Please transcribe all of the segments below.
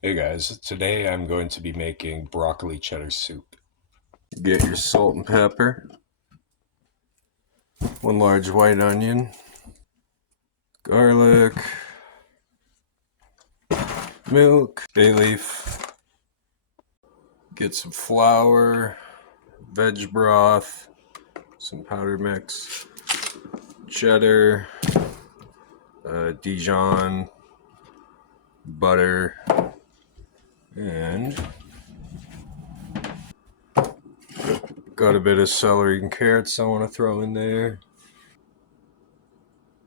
Hey guys, today I'm going to be making broccoli cheddar soup. Get your salt and pepper, one large white onion, garlic, milk, bay leaf, get some flour, veg broth, some powder mix, cheddar, Dijon, butter, and got a bit of celery and carrots I want to throw in there,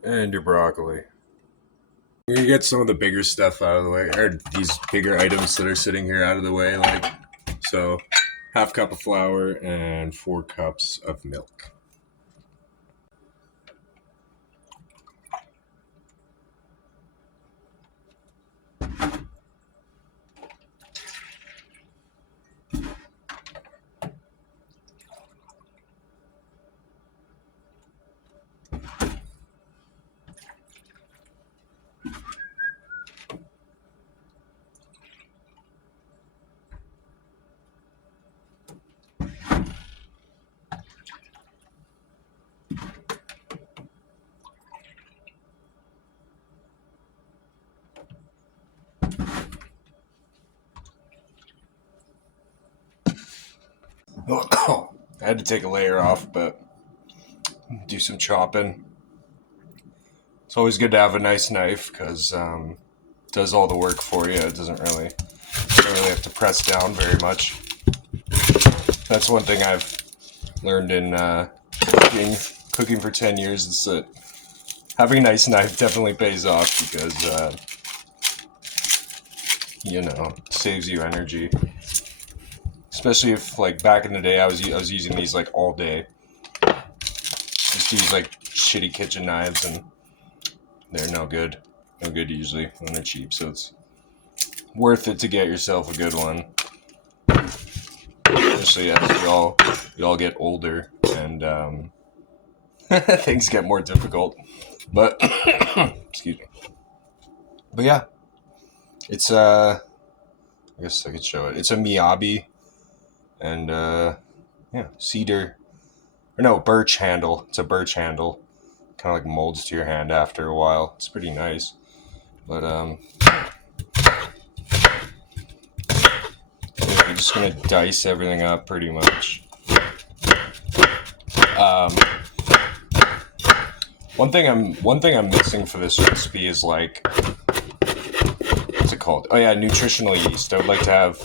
and your broccoli. We get some of the bigger stuff out of the way, or these bigger items that are sitting here out of the way, so half cup of flour and 4 cups of milk. I had to take a layer off, but do some chopping. It's always good to have a nice knife because it does all the work for you. It doesn't really have to press down very much. That's one thing I've learned in cooking for 10 years is that having a nice knife definitely pays off because saves you energy. Especially if, like, back in the day, I was using these like all day. Just use like shitty kitchen knives, and they're no good usually when they're cheap. So it's worth it to get yourself a good one. Especially as we all get older and things get more difficult. But excuse me. But yeah, it's I guess I could show it. It's a Miyabi and cedar, or no, birch handle. It's a birch handle. Kind of like molds to your hand after a while. It's pretty nice. But I'm just gonna dice everything up pretty much. One thing I'm missing for this recipe is, like, what's it called? Oh yeah, nutritional yeast. I would like to have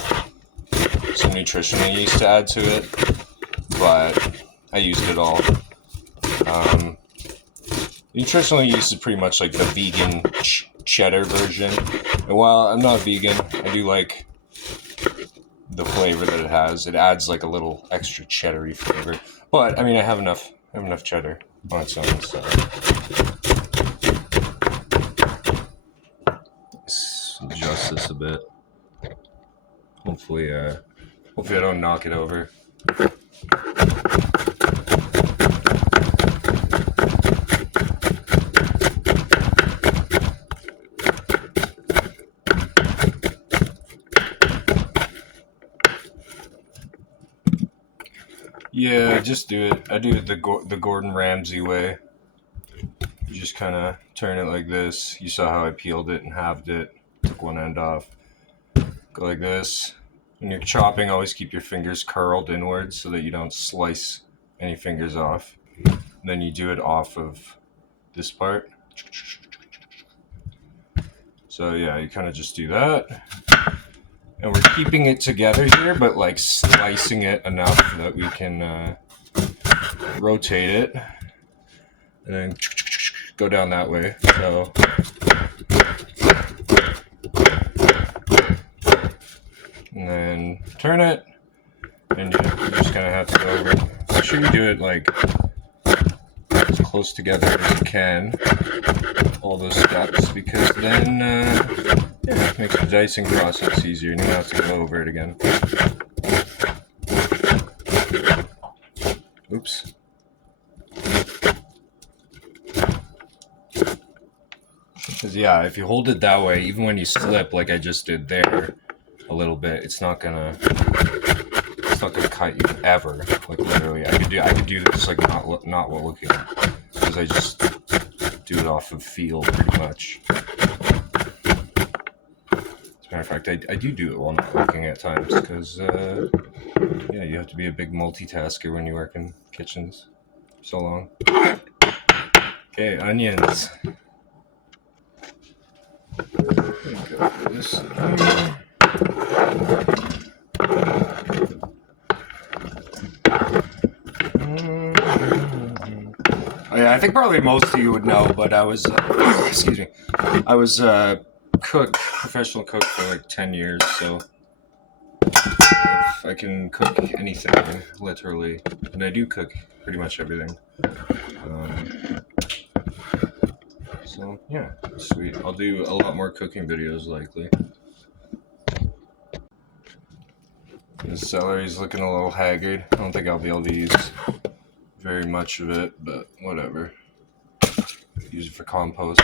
some nutritional yeast to add to it, but I used it all. Nutritional yeast is pretty much like the vegan cheddar version. And while I'm not vegan, I do like the flavor that it has. It adds like a little extra cheddary flavor. But I mean, I have enough cheddar on its own. So let's adjust this a bit. Hopefully I don't knock it over. Yeah, just do it. I do it the Gordon Ramsay way. You just kind of turn it like this. You saw how I peeled it and halved it. Took one end off. Go like this. When you're chopping, always keep your fingers curled inwards so that you don't slice any fingers off. And then you do it off of this part. So yeah, you kind of just do that. And we're keeping it together here, but like slicing it enough that we can rotate it. And then go down that way. So and then turn it, and you just kind of have to go over it. Make sure you do it like as close together as you can, all those steps, because then it makes the dicing process easier, and you don't have to go over it again. Oops. Because yeah, if you hold it that way, even when you slip, like I just did there, a little bit, it's not gonna cut you ever. Like literally, I could do this like not while looking, because I just do it off of feel pretty much. As a matter of fact, I do it while not looking at times, because yeah, you have to be a big multitasker when you work in kitchens so long. Okay, onions. Go for this. Yeah, I think probably most of you would know, but I was, excuse me, I was professional cook for like 10 years, so I can cook anything, literally, and I do cook pretty much everything. So yeah, sweet. I'll do a lot more cooking videos likely. The celery's looking a little haggard. I don't think I'll be able to use very much of it, but whatever. Use it for compost.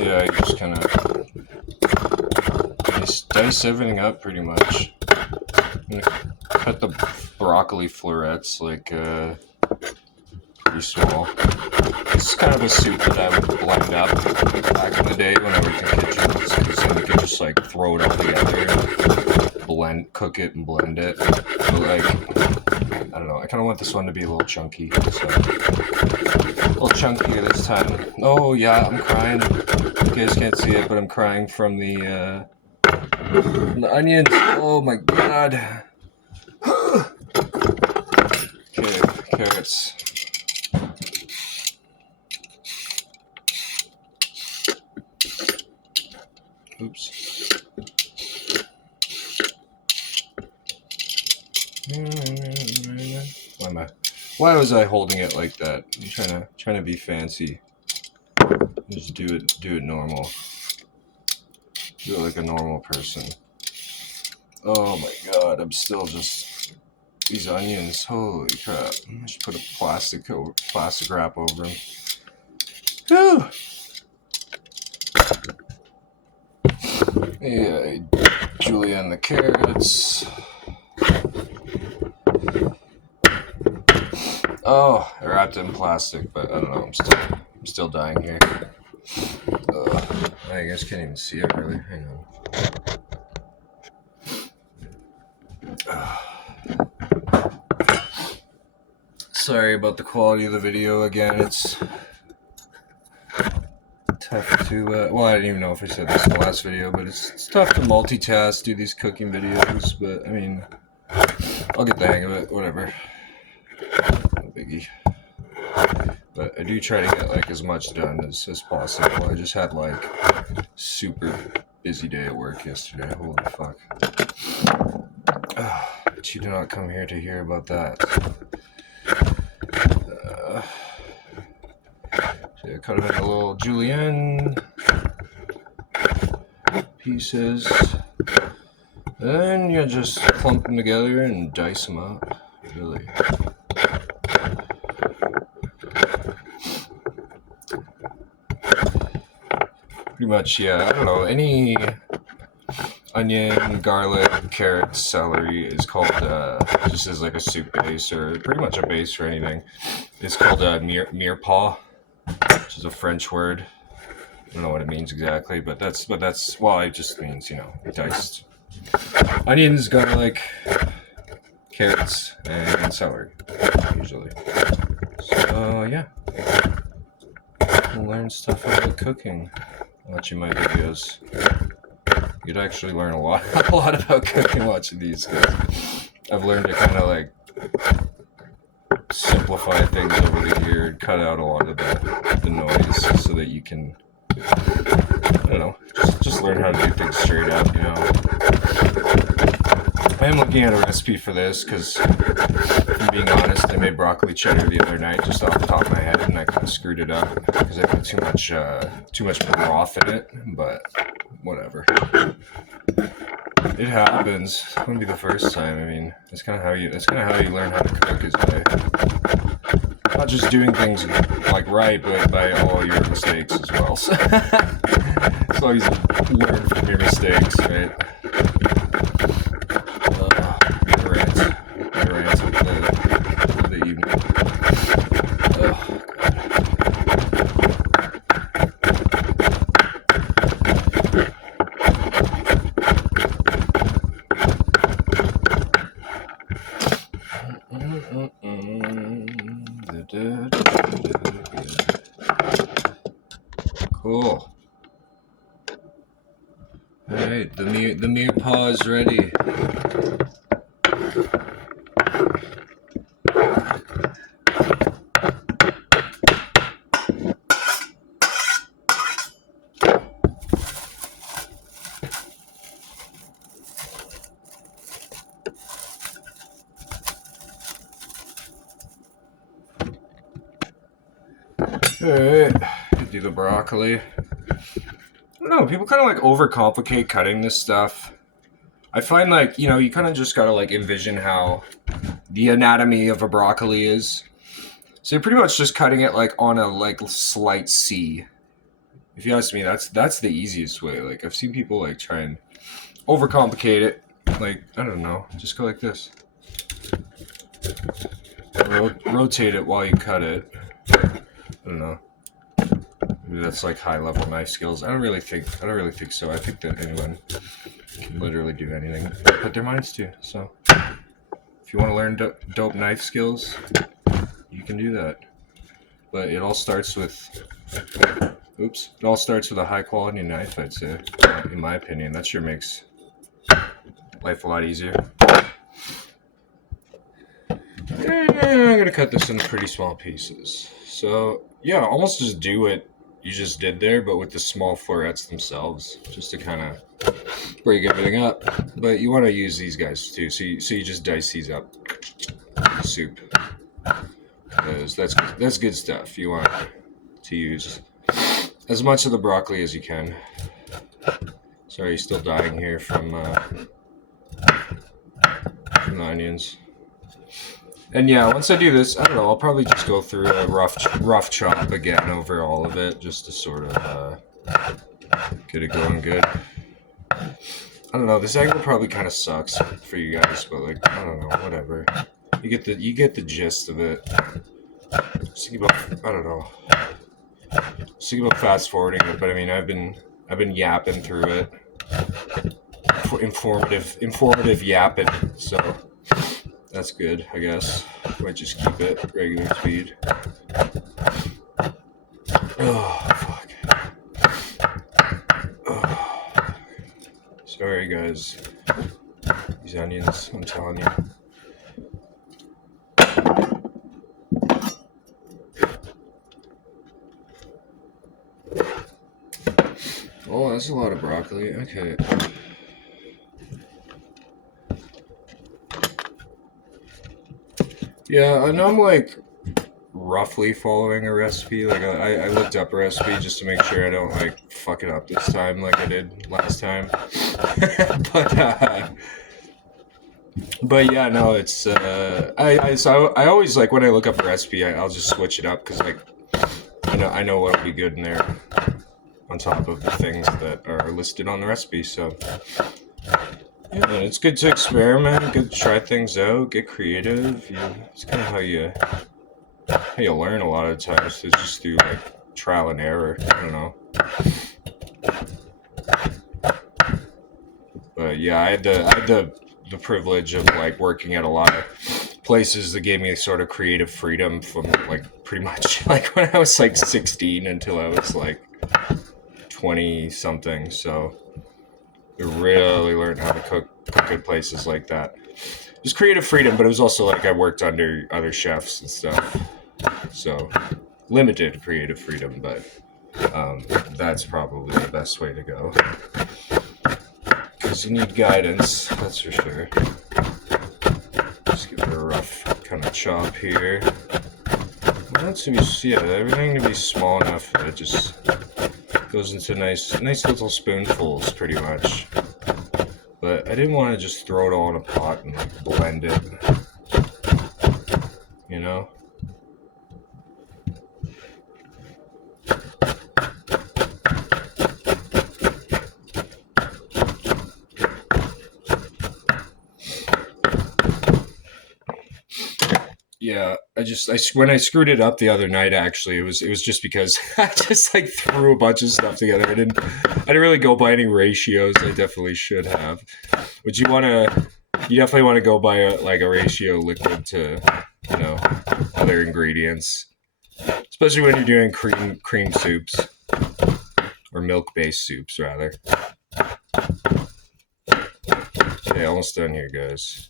Yeah, I just kind of dice everything up pretty much. I'm gonna cut the broccoli florets like pretty small. This is kind of a soup that I would blend up back in the day when I worked in kitchens, because then you could just like throw it all together, cook it and blend it. But like, I don't know, I kind of want this one to be a little chunky, so a little chunkier this time. Oh yeah, I'm crying. You guys can't see it, but I'm crying from the onions. Oh my god. Okay, carrots. Oops. Why was I holding it like that? I'm trying to be fancy. Just do it normal. Do it like a normal person. Oh my god, I'm still just these onions. Holy crap! I should put a plastic wrap over them. Whew. Yeah, julienne the carrots. Oh, I wrapped it in plastic, but I don't know. I'm still dying here. I guess can't even see it really. Hang on. Sorry about the quality of the video again. It's tough to, well, I didn't even know if I said this in the last video, but it's tough to multitask, do these cooking videos, but, I mean, I'll get the hang of it, whatever. No biggie. But I do try to get, like, as much done as possible. I just had, like, super busy day at work yesterday. Holy fuck. But you do not come here to hear about that. So I cut them into little julienne pieces. Then you just clump them together and dice them up. Really. Pretty much, yeah. I don't know. Any onion, garlic, carrots, celery is called, just as like a soup base, or pretty much a base for anything. It's called a mirepoix, which is a French word. I don't know what it means exactly, but that's well, it just means, you know, diced onions, garlic, carrots, and celery, usually. So yeah, we'll learn stuff about cooking. Watching my videos, you'd actually learn a lot about cooking watching these guys. I've learned to kind of like simplify things over the year and cut out a lot of the noise so that you can, I don't know, just learn how to do things straight up, you know. I am looking at a recipe for this because, if I'm being honest, I made broccoli cheddar the other night just off the top of my head, and I kind of screwed it up because I put too much broth in it, but whatever. It happens. It wouldn't be the first time. I mean, that's kind of how you learn how to cook, is by not just doing things like right, but by all your mistakes as well. So as long as you learn from your mistakes, right? My rants of the evening. Cool. Alright, the mere paw is ready. Alright, do the broccoli. I don't know, people kind of like overcomplicate cutting this stuff. I find like, you know, you kind of just gotta like envision how the anatomy of a broccoli is. So you're pretty much just cutting it like on a like slight C. If you ask me, that's the easiest way. Like I've seen people like try and overcomplicate it. Like, I don't know, just go like this. Rotate it while you cut it. I don't know. Maybe that's like high level knife skills. I don't really think so. I think that anyone can literally do anything, put their minds to. So if you want to learn dope knife skills, you can do that. But it all starts with a high quality knife, I'd say. In my opinion, that sure makes life a lot easier. I'm gonna cut this into pretty small pieces. So yeah, almost just do what you just did there, but with the small florets themselves, just to kind of break everything up. But you want to use these guys too, so you just dice these up. Soup, because that's good stuff. You want to use as much of the broccoli as you can. Sorry, still dying here from the onions. And yeah, once I do this, I don't know, I'll probably just go through a rough chop again over all of it, just to sort of get it going good. I don't know, this angle probably kind of sucks for you guys, but like, I don't know, whatever. You get the gist of it. Just think about, I don't know. Just think about fast forwarding it, but I mean, I've been yapping through it. Informative yapping, so that's good, I guess. Might just keep it regular speed. Oh, fuck. Oh. Sorry, guys. These onions, I'm telling you. Oh, that's a lot of broccoli. Okay. Yeah, I know I'm like roughly following a recipe. Like I looked up a recipe just to make sure I don't like fuck it up this time like I did last time. But yeah, no, it's I always like when I look up a recipe, I'll just switch it up because like I know what'll be good in there on top of the things that are listed on the recipe. So yeah, it's good to experiment, good to try things out, get creative. It's kind of how you learn a lot of times. It's just through like trial and error. I don't know. But yeah, I had the privilege of like working at a lot of places that gave me sort of creative freedom from like pretty much like when I was like 16 until I was like 20 something. So I really learned how to cook at places like that. It was creative freedom, but it was also like I worked under other chefs and stuff. So limited creative freedom, but that's probably the best way to go. Because you need guidance, that's for sure. Just give it a rough kind of chop here. Everything to be small enough that it just goes into nice little spoonfuls, pretty much. But I didn't want to just throw it all in a pot and like blend it, you know? Yeah, when I screwed it up the other night, actually, it was just because I just like threw a bunch of stuff together. I didn't really go by any ratios. I definitely should have. But you definitely want to go by a ratio liquid to, other ingredients, especially when you're doing cream soups or milk based soups rather. Okay, almost done here, guys.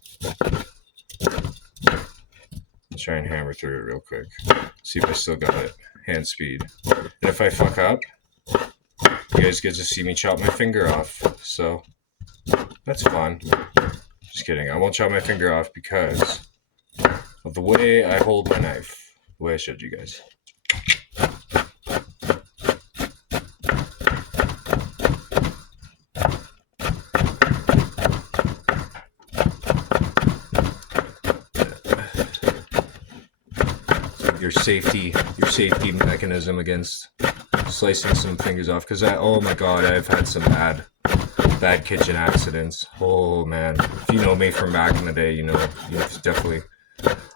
Let's try and hammer through it real quick. See if I still got it. Hand speed. And if I fuck up, you guys get to see me chop my finger off. So that's fun. Just kidding. I won't chop my finger off because of the way I hold my knife. The way I showed you guys. Your safety mechanism against slicing some fingers off, because oh my god, I've had some bad kitchen accidents. Oh man, if you know me from back in the day, you definitely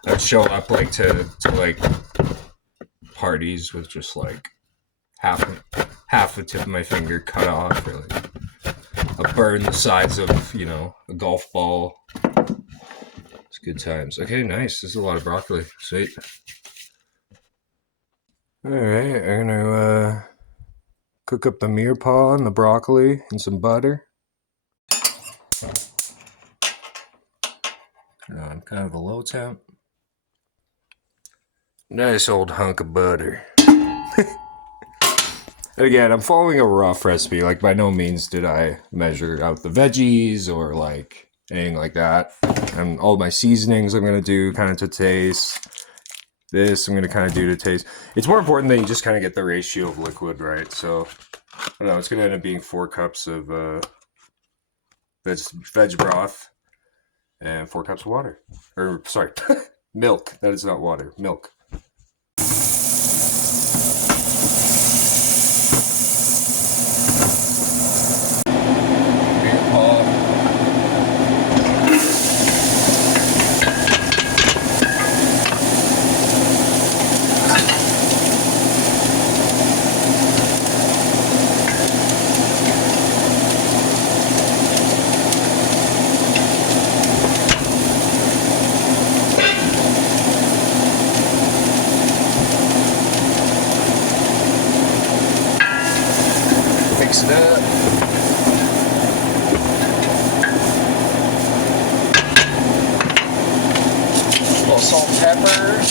I'd show up like to like parties with just like half the tip of my finger cut off, or like a burn the size of a golf ball. It's good times. Okay, nice. This is a lot of broccoli. Sweet. Alright, I'm gonna cook up the mirepoix and the broccoli and some butter. On kind of a low temp. Nice old hunk of butter. And again, I'm following a rough recipe. Like, by no means did I measure out the veggies or like anything like that. And all my seasonings I'm gonna do kind of to taste. This I'm going to kind of do to taste. It's more important that you just kind of get the ratio of liquid right. So, I don't know, it's going to end up being 4 cups of veg broth and 4 cups of water. Or, sorry, milk. That is not water. Milk. Mix it up. A little salt and pepper.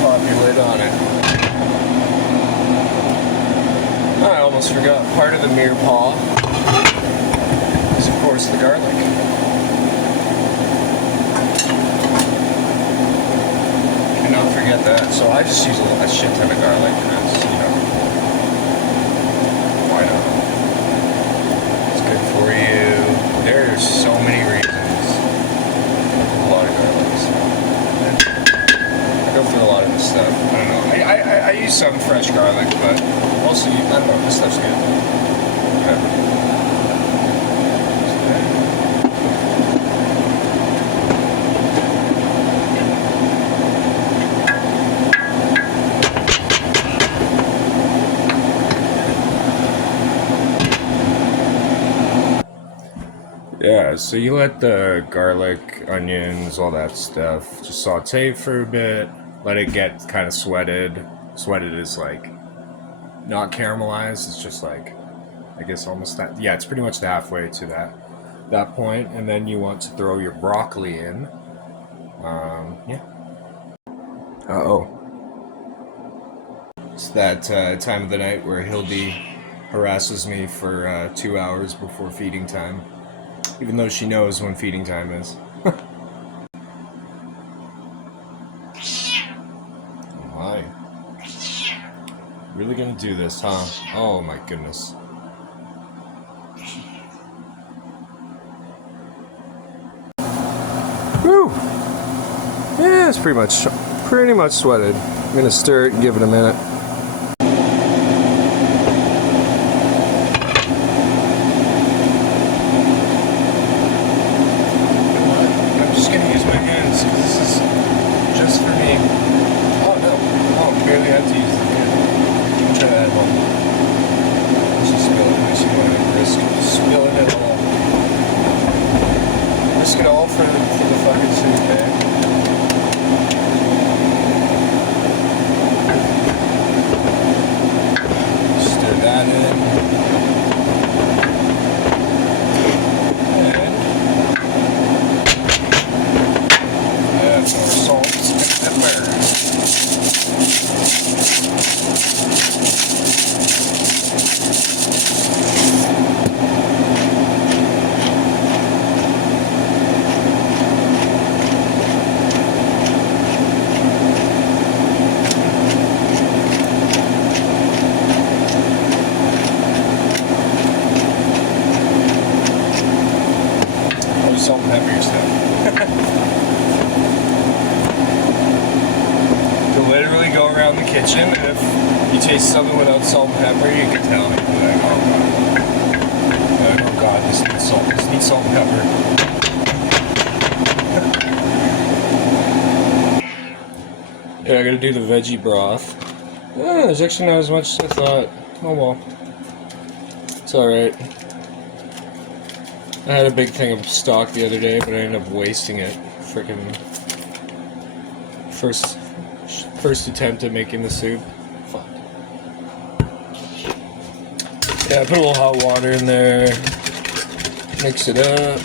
Pop your lid on it. I almost forgot, part of the mirepoix is of course the garlic. Cannot forget that. So I just use a shit ton of garlic because, why not? It's good for you. There's so many reasons. A lot of garlic. Go through a lot of this stuff. I don't know. I use some fresh garlic, but mostly, I don't know, this stuff's good. Whatever. Yeah, so you let the garlic, onions, all that stuff just saute for a bit. let it get kind of sweated. Sweated is like not caramelized. It's just like, I guess almost that. Yeah, it's pretty much halfway to that point, and then you want to throw your broccoli in. Yeah. Uh-oh. It's that time of the night where Hildy harasses me for 2 hours before feeding time, even though she knows when feeding time is. Why? Really gonna do this, huh? Oh my goodness. Woo! Yeah, it's pretty much sweated. I'm gonna stir it and give it a minute. I'm just gonna use my hands because this is just for me. Oh no! Oh, I barely have to use the hand. Try that at home. Let's just spill it. I should want to risk spilling it all. Risk it all for the fucking soup, eh? Stir that in. And add more salt and pepper. Salt and pepper your stuff. You'll literally go around the kitchen, and if you taste something without salt and pepper, you can tell. You'll be like, oh god, this needs salt. This needs salt and pepper. Yeah, I gotta do the veggie broth. Yeah, there's actually not as much as I thought. Oh well. It's alright. I had a big thing of stock the other day, but I ended up wasting it. Frickin' first attempt at making the soup. Fuck. Yeah, I put a little hot water in there. Mix it up.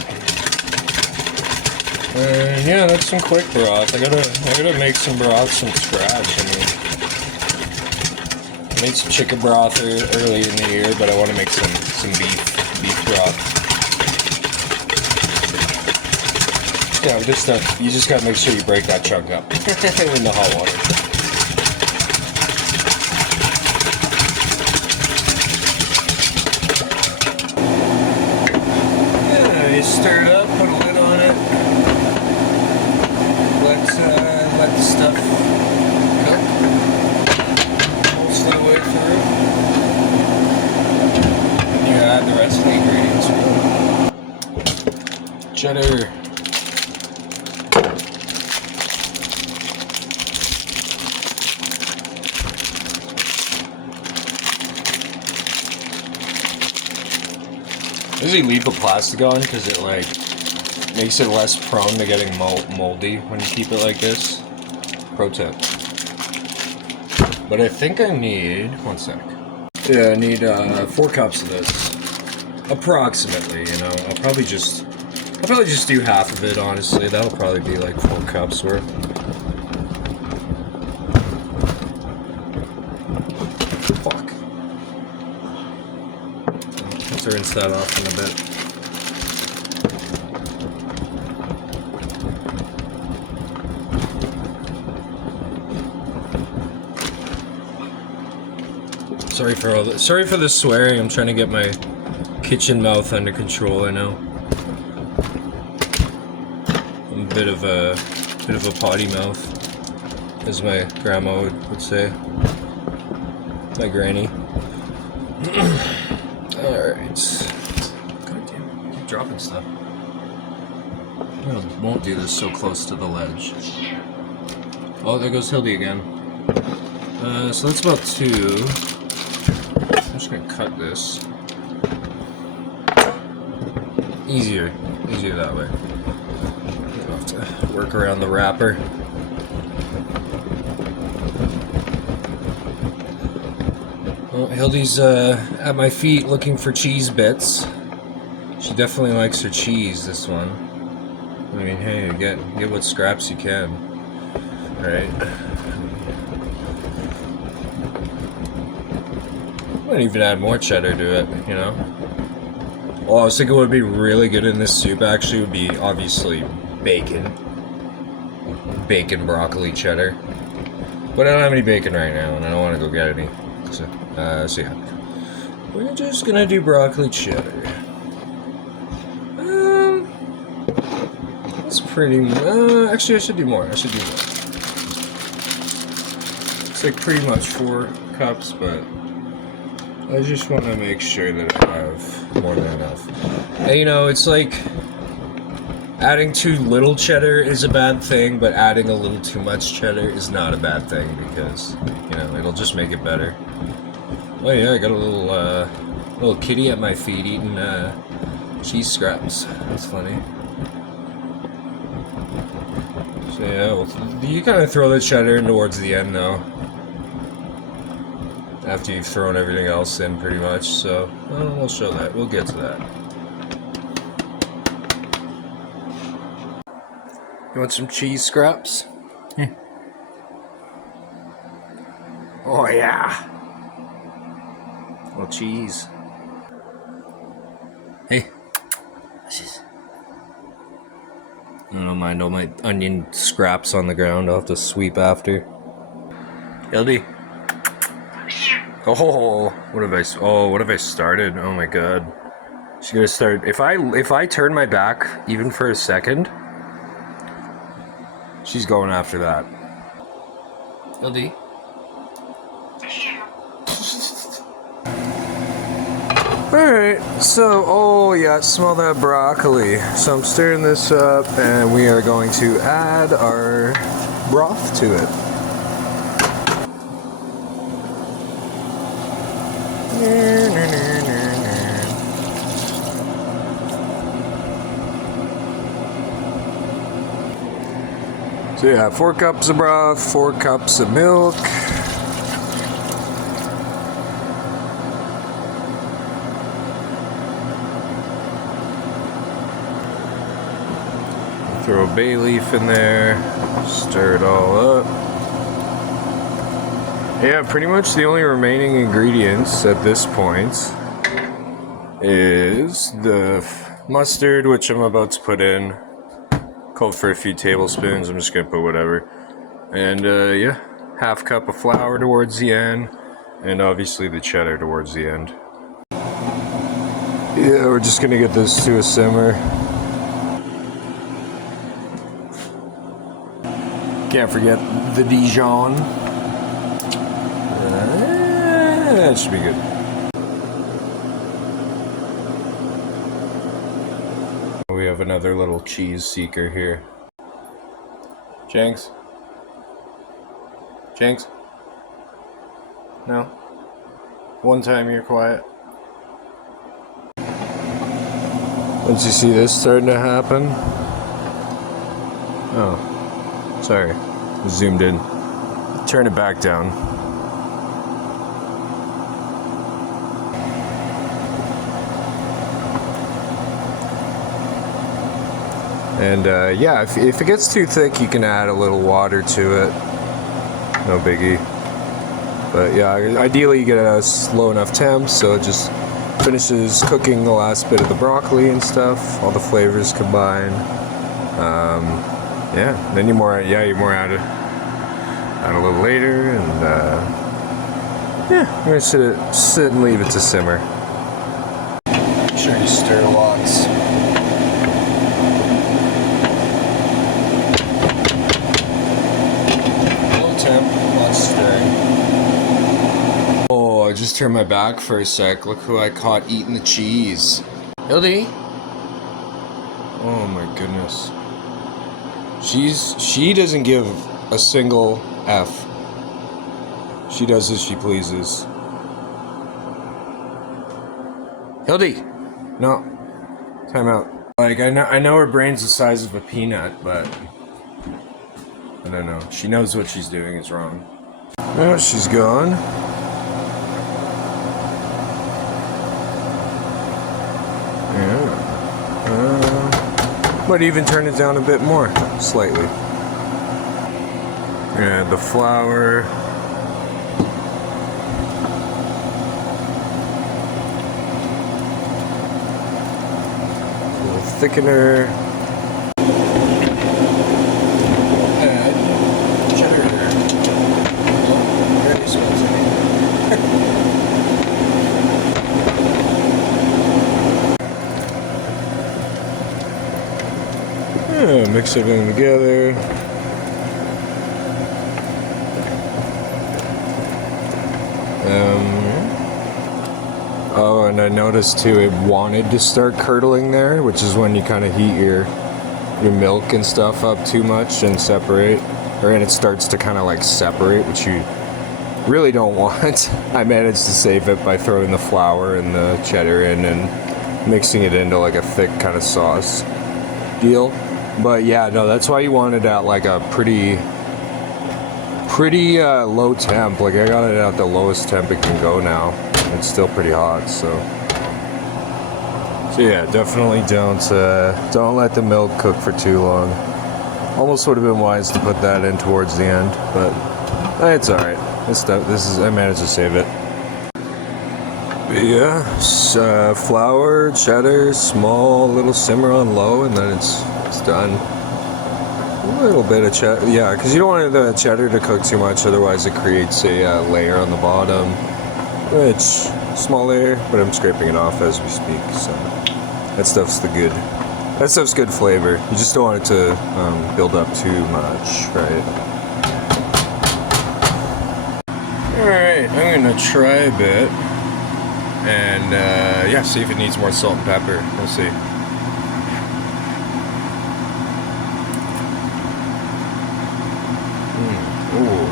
And yeah, that's some quick broth. I gotta make some broths from scratch. I mean, I made some chicken broth early in the year, but I want to make some beef broth. Yeah, with this stuff, you just gotta make sure you break that chunk up in the hot water. Yeah, you stir it up, put a lid on it. Let the stuff cook most of the way through. And you add the rest of the ingredients. Cheddar. I usually leave the plastic on because it like makes it less prone to getting moldy when you keep it like this. Pro tip. But I think I need 1 sec. Yeah, I need 4 cups of this, approximately. You know, I'll probably just do half of it. Honestly, that'll probably be like 4 cups worth. Fuck. Let's rinse that off in a bit. Sorry for the swearing. I'm trying to get my kitchen mouth under control. I know. I'm a bit of a potty mouth, as my grandma would say. My granny. Alright. God damn, keep dropping stuff. I won't do this so close to the ledge. Oh, there goes Hildy again. So that's about 2. I'm just gonna cut this. Easier that way. You don't have to work around the wrapper. Well, Hildy's at my feet looking for cheese bits. She definitely likes her cheese, this one. I mean, hey, get what scraps you can, right? Might even add more cheddar to it, you know? Oh, I was thinking what would be really good in this soup actually would be obviously bacon. Bacon, broccoli, cheddar. But I don't have any bacon right now, and I don't want to go get any. So yeah. We're just gonna do broccoli cheddar. That's pretty. Actually, I should do more. It's like pretty much 4 cups, but I just want to make sure that I have more than enough. And, you know, it's like adding too little cheddar is a bad thing, but adding a little too much cheddar is not a bad thing because, you know, it'll just make it better. Oh yeah, I got a little kitty at my feet eating cheese scraps. That's funny. So yeah, well, you kind of throw the cheddar in towards the end though. After you've thrown everything else in pretty much, so we'll show that. We'll get to that. You want some cheese scraps? Oh yeah! Well, cheese. Hey. I don't mind all my onion scraps on the ground. I'll have to sweep after. LD. Oh, what have I started? Oh my god. She's gonna start. If I turn my back even for a second, she's going after that. LD. Alright, so, oh yeah, smell that broccoli. So I'm stirring this up and we are going to add our broth to it. So yeah, 4 cups of broth, 4 cups of milk. Throw a bay leaf in there, stir it all up. Yeah, pretty much the only remaining ingredients at this point is the mustard, which I'm about to put in. Called for a few tablespoons, I'm just gonna put whatever. And yeah, half cup of flour towards the end, and obviously the cheddar towards the end. Yeah, we're just gonna get this to a simmer. Can't forget the Dijon. That should be good. We have another little cheese seeker here. Jenks? Jenks? No? One time you're quiet. Once you see this starting to happen. Oh. Sorry. Zoomed in. Turn it back down. And yeah, if it gets too thick, you can add a little water to it. No biggie. But yeah, ideally you get a low enough temp so it just finishes cooking the last bit of the broccoli and stuff. All the flavors combine. Yeah, then you more add a little later, and yeah, we're gonna sit and leave it to simmer. Make sure you stir lots. Low temp, lots stirring. Oh, I just turned my back for a sec. Look who I caught eating the cheese. Hildy. Oh my goodness. She doesn't give a single F. She does as she pleases. Hildy! No. Time out. Like, I know her brain's the size of a peanut, but I don't know. She knows what she's doing is wrong. Oh, she's gone. But even turn it down a bit more, slightly. And the flour. A little thickener. Add cheddar. Oh, very smells Yeah, mix everything together. Oh, and I noticed too, it wanted to start curdling there, which is when you kind of heat your milk and stuff up too much and separate, and it starts to kind of like separate, which you really don't want. I managed to save it by throwing the flour and the cheddar in and mixing it into like a thick kind of sauce deal. But yeah, no, that's why you want it at like a pretty low temp. Like I got it at the lowest temp it can go now. It's still pretty hot, so yeah, definitely don't let the milk cook for too long. Almost would have been wise to put that in towards the end, but it's all right. I managed to save it. But yeah, flour, cheddar, small little simmer on low, and then it's done. A little bit of cheddar, yeah, because you don't want the cheddar to cook too much, otherwise it creates a layer on the bottom. Which, small layer, but I'm scraping it off as we speak, so that stuff's good flavor. You just don't want it to build up too much, right? Alright, I'm gonna try a bit, and yeah, see if it needs more salt and pepper. We'll see. Ooh.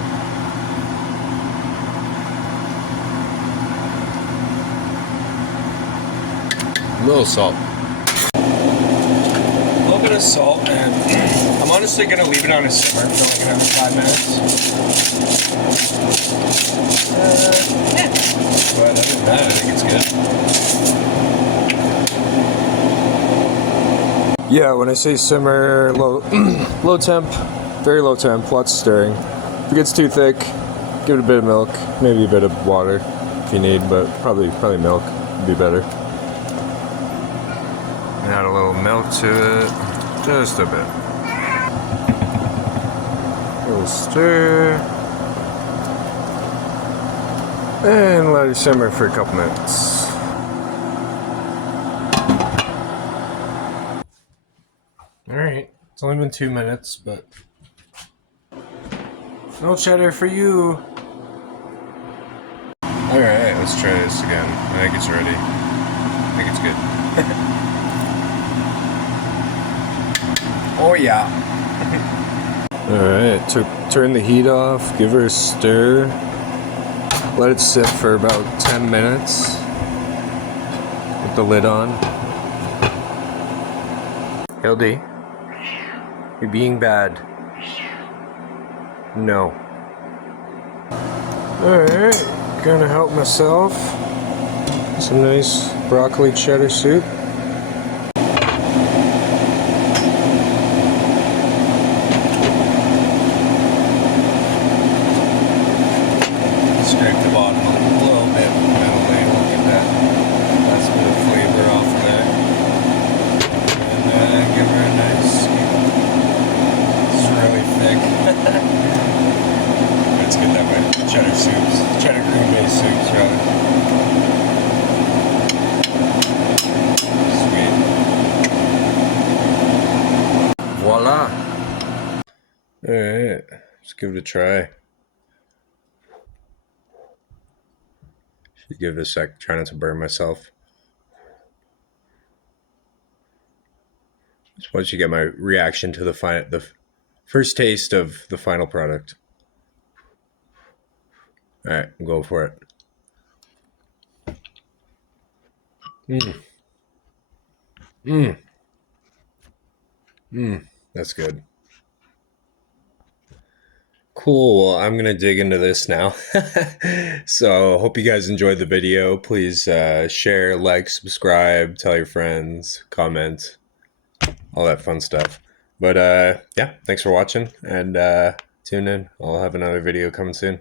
A little salt. A little bit of salt, and I'm honestly going to leave it on a simmer for like another 5 minutes. Yeah. But other than that, I think it's good. Yeah, when I say simmer, low, low temp, very low temp, lots of stirring. If it gets too thick, give it a bit of milk, maybe a bit of water if you need, but probably milk would be better. Add a little milk to it, just a bit. A little stir. And let it simmer for a couple minutes. Alright, it's only been 2 minutes, but no cheddar for you. Alright, let's try this again. I think it's ready. I think it's good. Oh yeah. Alright, turn the heat off, give her a stir. Let it sit for about 10 minutes with the lid on. Hildy, you're being bad. No. Alright, gonna help myself. Some nice broccoli cheddar soup. Scrape the bottom a little bit mentally. We'll get that last bit of flavor off of there. And give her a nice scoop. It's really thick. It's good that way. Cheddar soups. Cheddar cream based soups, rather. Sweet. Voila. Alright. Let's give it a try. Should give it a sec. Try not to burn myself. Just want you to get my reaction to the first taste of the final product. All right, I'm going for it. That's good. Cool. Well, I'm going to dig into this now. So hope you guys enjoyed the video. Please share, like, subscribe, tell your friends, comment. all that fun stuff. But yeah, thanks for watching, and tune in. I'll have another video coming soon.